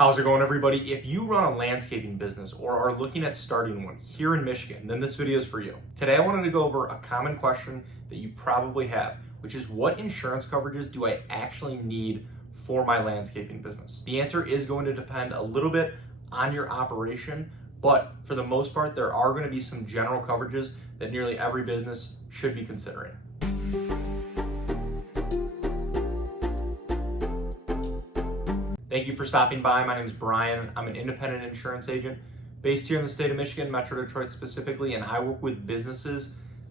How's it going, everybody? If you run a landscaping business or are looking at starting one here in Michigan, then this video is for you. Today I wanted to go over a common question that you probably have, which is what insurance coverages do I actually need for my landscaping business? The answer is going to depend a little bit on your operation, but for the most part, there are going to be some general coverages that nearly every business should be considering. Thank you for stopping by. My name is Brian. I'm an independent insurance agent based here in the state of Michigan, Metro Detroit specifically, and I work with businesses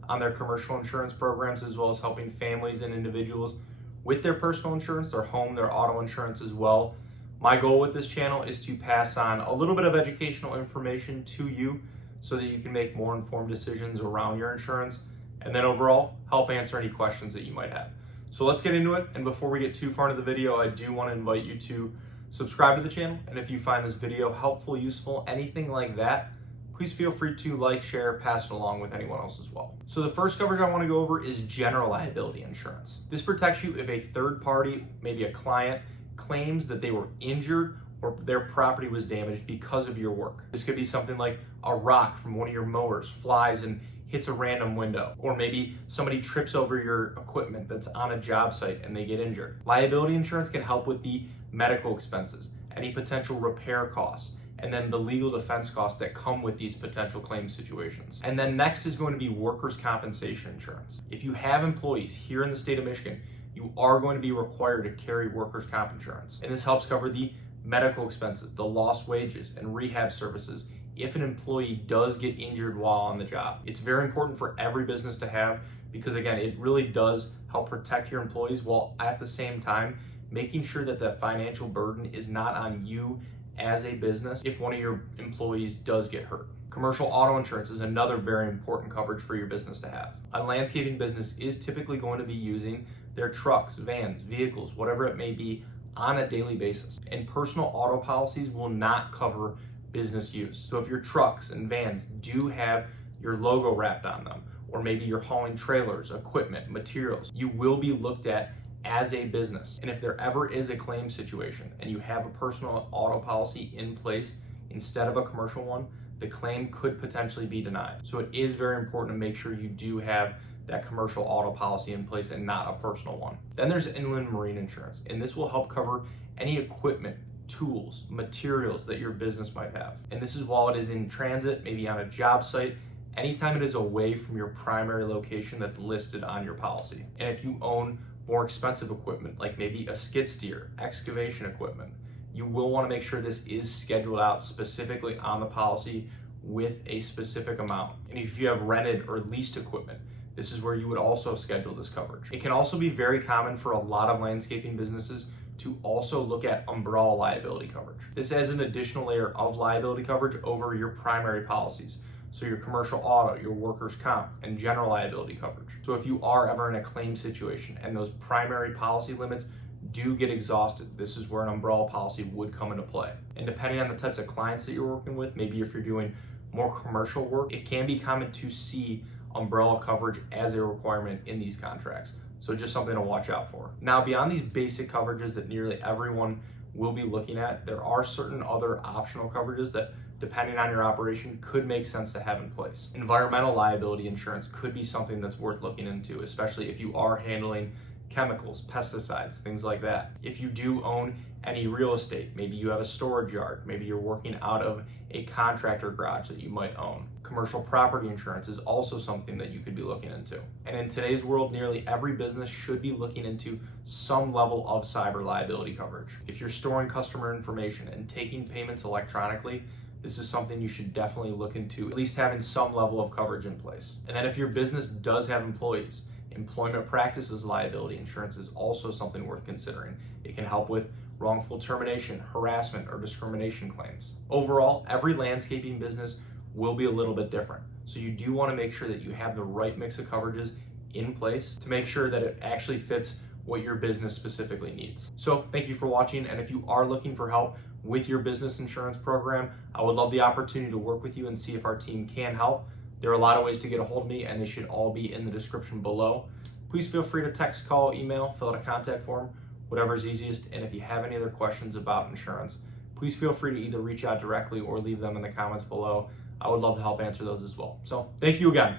on their commercial insurance programs as well as helping families and individuals with their personal insurance, their home, their auto insurance as well. My goal with this channel is to pass on a little bit of educational information to you so that you can make more informed decisions around your insurance and then overall help answer any questions that you might have. So let's get into it. And before we get too far into the video, I do want to invite you to subscribe to the channel. And if you find this video helpful, useful, anything like that, please feel free to like, share, pass it along with anyone else as well. So the first coverage I want to go over is general liability insurance. This protects you if a third party, maybe a client, claims that they were injured or their property was damaged because of your work. This could be something like a rock from one of your mowers flies and hits a random window, or maybe somebody trips over your equipment that's on a job site and they get injured. Liability insurance can help with the medical expenses, any potential repair costs, and then the legal defense costs that come with these potential claim situations. And then next is going to be workers' compensation insurance. If you have employees here in the state of Michigan, you are going to be required to carry workers' comp insurance. And this helps cover the medical expenses, the lost wages, and rehab services if an employee does get injured while on the job. It's very important for every business to have because, again, it really does help protect your employees while at the same time making sure that the financial burden is not on you as a business if one of your employees does get hurt. Commercial auto insurance is another very important coverage for your business to have. A landscaping business is typically going to be using their trucks, vans, vehicles, whatever it may be, on a daily basis. And personal auto policies will not cover business use. So if your trucks and vans do have your logo wrapped on them, or maybe you're hauling trailers, equipment, materials, you will be looked at as a business. And if there ever is a claim situation and you have a personal auto policy in place instead of a commercial one, the claim could potentially be denied. So it is very important to make sure you do have that commercial auto policy in place and not a personal one. Then there's inland marine insurance, and this will help cover any equipment, tools, materials that your business might have. And this is while it is in transit, maybe on a job site, anytime it is away from your primary location that's listed on your policy. And if you own more expensive equipment, like maybe a skid steer, excavation equipment, you will want to make sure this is scheduled out specifically on the policy with a specific amount. And if you have rented or leased equipment, this is where you would also schedule this coverage. It can also be very common for a lot of landscaping businesses to also look at umbrella liability coverage. This adds an additional layer of liability coverage over your primary policies. So your commercial auto, your workers' comp, and general liability coverage. So if you are ever in a claim situation and those primary policy limits do get exhausted, this is where an umbrella policy would come into play. And depending on the types of clients that you're working with, maybe if you're doing more commercial work, it can be common to see umbrella coverage as a requirement in these contracts. So just something to watch out for. Now, beyond these basic coverages that nearly everyone will be looking at, there are certain other optional coverages that, depending on your operation, could make sense to have in place. Environmental liability insurance could be something that's worth looking into, especially if you are handling chemicals, pesticides, things like that. If you do own any real estate, maybe you have a storage yard, maybe you're working out of a contractor garage that you might own. Commercial property insurance is also something that you could be looking into. And in today's world, nearly every business should be looking into some level of cyber liability coverage. If you're storing customer information and taking payments electronically, this is something you should definitely look into, at least having some level of coverage in place. And then if your business does have employees, employment practices liability insurance is also something worth considering. It can help with wrongful termination, harassment, or discrimination claims. Overall, every landscaping business will be a little bit different. So you do want to make sure that you have the right mix of coverages in place to make sure that it actually fits what your business specifically needs. So thank you for watching. And if you are looking for help with your business insurance program, I would love the opportunity to work with you and see if our team can help. There are a lot of ways to get a hold of me, and they should all be in the description below. Please feel free to text, call, email, fill out a contact form, whatever's easiest. And if you have any other questions about insurance, please feel free to either reach out directly or leave them in the comments below. I would love to help answer those as well. So thank you again.